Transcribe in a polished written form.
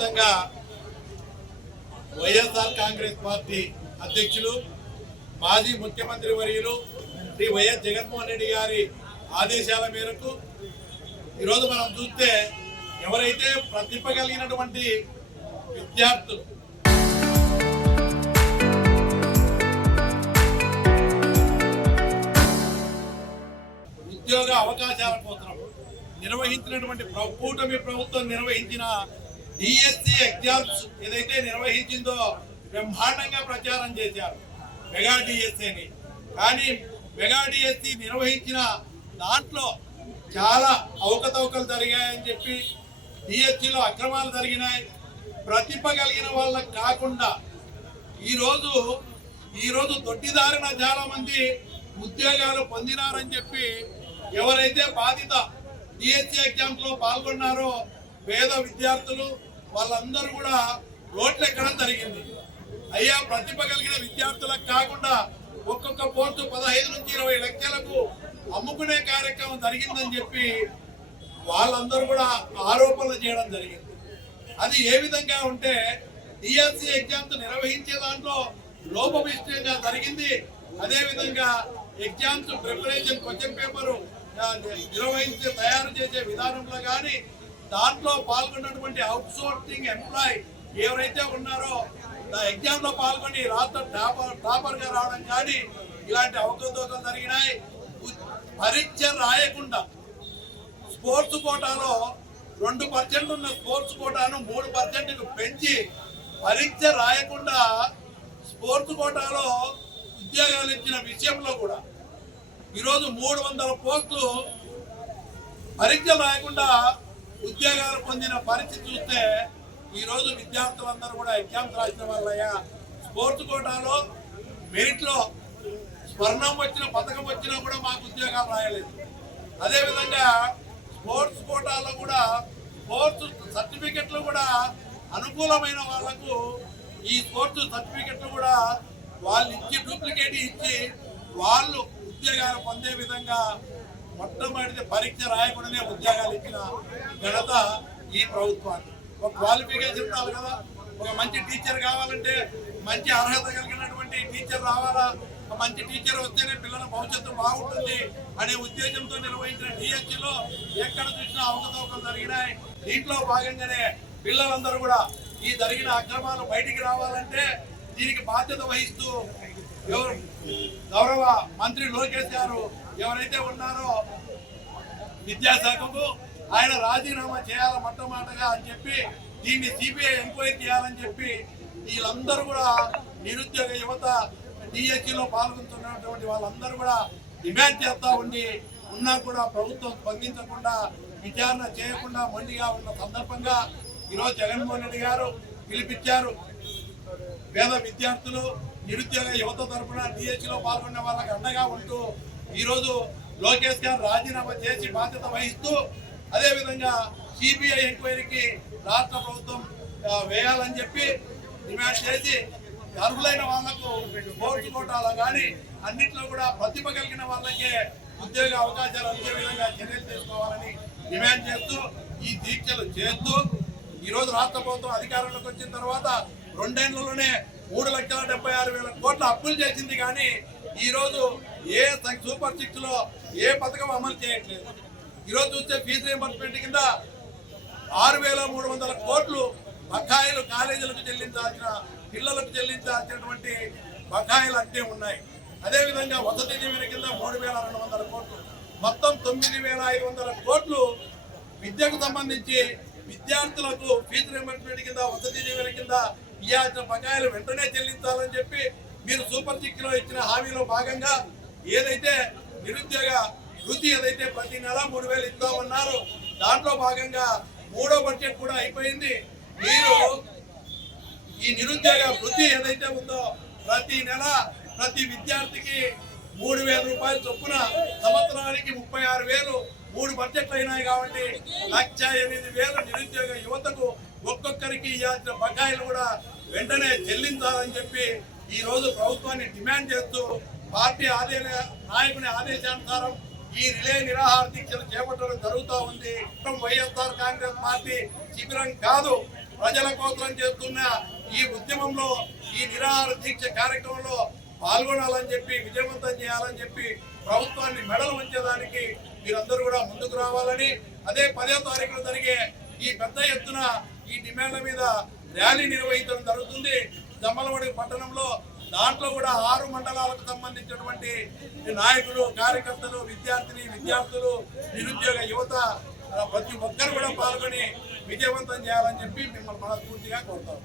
వ్యాప్తంగా వైఎస్ఆర్ కాంగ్రెస్ పార్టీ అధ్యక్షులు మాజీ ముఖ్యమంత్రి వర్యులు శ్రీ వైఎస్ జగన్మోహన్ రెడ్డి గారి ఆదేశాల మేరకు ఈరోజు మనం చూస్తే ఎవరైతే ప్రతిభ కలిగినటువంటి విద్యార్థులు ఉద్యోగ అవకాశాల కోసం నిర్వహించినటువంటి కూటమి ప్రభుత్వం నిర్వహించిన డిఎస్సి ఎగ్జామ్స్ ఏదైతే నిర్వహించిందో బ్రహ్మాండంగా ప్రచారం చేశారు మెగా డిఎస్సిని. కానీ మెగా డిఎస్సి నిర్వహించిన దాంట్లో చాలా అవకతవకలు జరిగాయని చెప్పి డిఎస్సిలో అక్రమాలు జరిగినాయి. ప్రతిభ కలిగిన వాళ్ళకు కాకుండా ఈరోజు దొడ్డిదారిన చాలా మంది ఉద్యోగాలు పొందినారని చెప్పి ఎవరైతే బాధిత డిఎస్సి ఎగ్జామ్స్ లో పాల్గొన్నారో పేద విద్యార్థులు వాళ్ళందరూ కూడా రోడ్లు ఎక్కడం జరిగింది. అయ్యా, ప్రతిభ కలిగిన విద్యార్థులకు కాకుండా ఒక్కొక్క పోస్టు 15 నుంచి 20 లక్షలకు అమ్ముకునే కార్యక్రమం జరిగిందని చెప్పి వాళ్ళందరూ కూడా ఆరోపణలు చేయడం జరిగింది. అది ఏ విధంగా ఉంటే డిఎస్సి ఎగ్జామ్స్ నిర్వహించే దాంట్లో లోపభూయిష్టంగా జరిగింది. అదేవిధంగా ఎగ్జామ్స్ ప్రిపరేషన్ క్వశ్చన్ పేపర్ తయారు చేసే విధానంలో కానీ దాంట్లో పాల్గొన్నటువంటి అవుట్ సోర్సింగ్ ఎంప్లాయ్ ఎవరైతే ఉన్నారో ఎగ్జామ్ లో పాల్గొని రాత్రి టాపర్ గా రావడం కానీ ఇలాంటి అవకతవకలు జరిగినాయి. పరీక్ష రాయకుండా స్పోర్ట్స్ కోటాలో 2% ఉన్న స్పోర్ట్స్ కోటాను 3% పెంచి పరీక్ష రాయకుండా స్పోర్ట్స్ కోటాలో ఉద్యోగాలు ఇచ్చిన విషయంలో కూడా ఈరోజు 300 పోస్టులు పరీక్ష రాయకుండా ఉద్యోగాలు పొందిన పరిస్థితి చూస్తే ఈరోజు విద్యార్థులందరూ కూడా ఎగ్జామ్స్ రాసిన వాళ్ళయ్య స్పోర్ట్స్ కోటాలో మెరిట్లో స్వర్ణం వచ్చిన పథకం వచ్చినా కూడా మాకు ఉద్యోగాలు రాయలేదు. అదేవిధంగా స్పోర్ట్స్ కోటాలో కూడా స్పోర్ట్స్ సర్టిఫికెట్లు కూడా అనుకూలమైన వాళ్లకు ఈ స్పోర్ట్స్ సర్టిఫికెట్లు కూడా వాళ్ళు ఇచ్చి డూప్లికేట్ ఇచ్చి వాళ్ళు ఉద్యోగాలు పొందే విధంగా మొట్టమొదటి పరీక్ష రాయకుండానే ఉద్యోగాలు ఇచ్చిన ఘనత ఈ ప్రభుత్వానికి. ఒక క్వాలిఫికేషన్ ఉండాలి కదా. ఒక మంచి టీచర్ కావాలంటే మంచి అర్హత కలిగినటువంటి టీచర్ రావాలా. ఒక మంచి టీచర్ వస్తేనే పిల్లల భవిష్యత్తు బాగుంటుంది అనే ఉద్దేశంతో నిర్వహించిన డిఎస్సిలో ఎక్కడ చూసినా అవకతవకలు జరిగినాయి. దీంట్లో భాగంగానే పిల్లలందరూ కూడా ఈ జరిగిన అక్రమాలు బయటికి రావాలంటే దీనికి బాధ్యత వహిస్తూ గౌరవ మంత్రి లోకేష్ గారు ఎవరైతే ఉన్నారో విద్యాశాఖకు ఆయన రాజీనామా చేయాల మొట్టమొదటగా అని చెప్పి దీన్ని సిబిఐ ఎంక్వైరీ చేయాలని చెప్పి వీళ్ళందరూ కూడా నిరుద్యోగ యువత డిఎస్సిలో పాల్గొంటున్నటువంటి వాళ్ళందరూ కూడా డిమాండ్ చేస్తా ఉన్నా కూడా ప్రభుత్వం స్పందించకుండా విచారణ చేయకుండా మొండిగా ఉన్న సందర్భంగా ఈరోజు జగన్మోహన్ రెడ్డి గారు పిలిపించారు. పేద విద్యార్థులు నిరుద్యోగ యువత తరఫున డిఎస్సిలో పాల్గొన్న వాళ్ళకి అండగా ఉంటూ ఈరోజు లోకేష్ గారు రాజీనామా చేసి బాధ్యత వహిస్తూ అదేవిధంగా సిబిఐ ఎంక్వైరీకి రాష్ట్ర ప్రభుత్వం వేయాలని చెప్పి డిమాండ్ చేసి అర్హులైన వాళ్లకు స్పోర్ట్స్ కోటాలో కానీ అన్నింటిలో కూడా ప్రతిభ కలిగిన వాళ్ళకే ఉద్యోగ అవకాశాలు అందే విధంగా చర్యలు తీసుకోవాలని డిమాండ్ చేస్తూ ఈ దీక్షలు చేస్తూ ఈరోజు రాష్ట్ర ప్రభుత్వం అధికారంలోకి వచ్చిన తర్వాత 2 ఏళ్లలోనే 3,76,000 కోట్ల అప్పులు చేసింది. కానీ ఈరోజు ఏ సూపర్ 6 లో ఏ పథకం అమలు చేయట్లేదు. ఈరోజు చూస్తే ఫీజు రీయింబర్స్మెంట్ కింద 6,300 కోట్లు బకాయిలు కాలేజీలకు చెల్లించాల్సిన పిల్లలకు చెల్లించాల్సినటువంటి బకాయిలు అంటే ఉన్నాయి. అదేవిధంగా వసతి దీవెన కింద 3,200 కోట్లు మొత్తం 9,500 కోట్లు విద్యకు సంబంధించి విద్యార్థులకు ఫీజు రీయింబర్స్మెంట్ కింద వసతి దీవెన కింద ఇవ్వాల్సిన బకాయిలు వెంటనే చెల్లించాలని చెప్పి మీరు సూపర్ 6 లో ఇచ్చిన హామీలో భాగంగా ఏదైతే నిరుద్యోగ వృత్తి ఏదైతే ప్రతి నెల 3,000 ఇస్తామన్నారు దాంట్లో భాగంగా 3వ బడ్జెట్ కూడా అయిపోయింది. మీరు ఈ నిరుద్యోగ వృత్తి ఏదైతే ఉందో ప్రతి నెల ప్రతి విద్యార్థికి 3,000 రూపాయలు చొప్పున సంవత్సరానికి 36,000 3 బడ్జెట్లు అయినాయి. కాబట్టి 1,08,000 నిరుద్యోగ యువతకు ఒక్కొక్కరికి ఇవ్వాల్సిన బకాయిలు కూడా వెంటనే చెల్లించాలని చెప్పి ఈ రోజు ప్రభుత్వాన్ని డిమాండ్ చేస్తూ పార్టీ నాయకుని ఆదేశానుసారం ఈ రిలే నిరాహార దీక్షలు చేపట్టడం జరుగుతూ ఉంది. వైఎస్ఆర్ కాంగ్రెస్ పార్టీ శిబిరం కాదు, ప్రజల కోసం చేస్తున్న ఈ ఉద్యమంలో ఈ నిరాహార దీక్ష కార్యక్రమంలో పాల్గొనాలని చెప్పి విజయవంతం చేయాలని చెప్పి ప్రభుత్వాన్ని మెడలు ఉంచేదానికి మీరందరూ కూడా ముందుకు రావాలని, అదే 10వ తారీఖున జరిగే ఈ పెద్ద ఎత్తున ఈ డిమాండ్ల మీద ర్యాలీ నిర్వహించడం జరుగుతుంది జమ్మలమడుగు పట్టణంలో. దాంట్లో కూడా 6 మండలాలకు సంబంధించినటువంటి నాయకులు, కార్యకర్తలు, విద్యార్థులు, నిరుద్యోగ యువత ప్రతి ఒక్కరు కూడా పాల్గొని విజయవంతం చేయాలని చెప్పి మిమ్మల్ని మనస్ఫూర్తిగా కోరుతాం.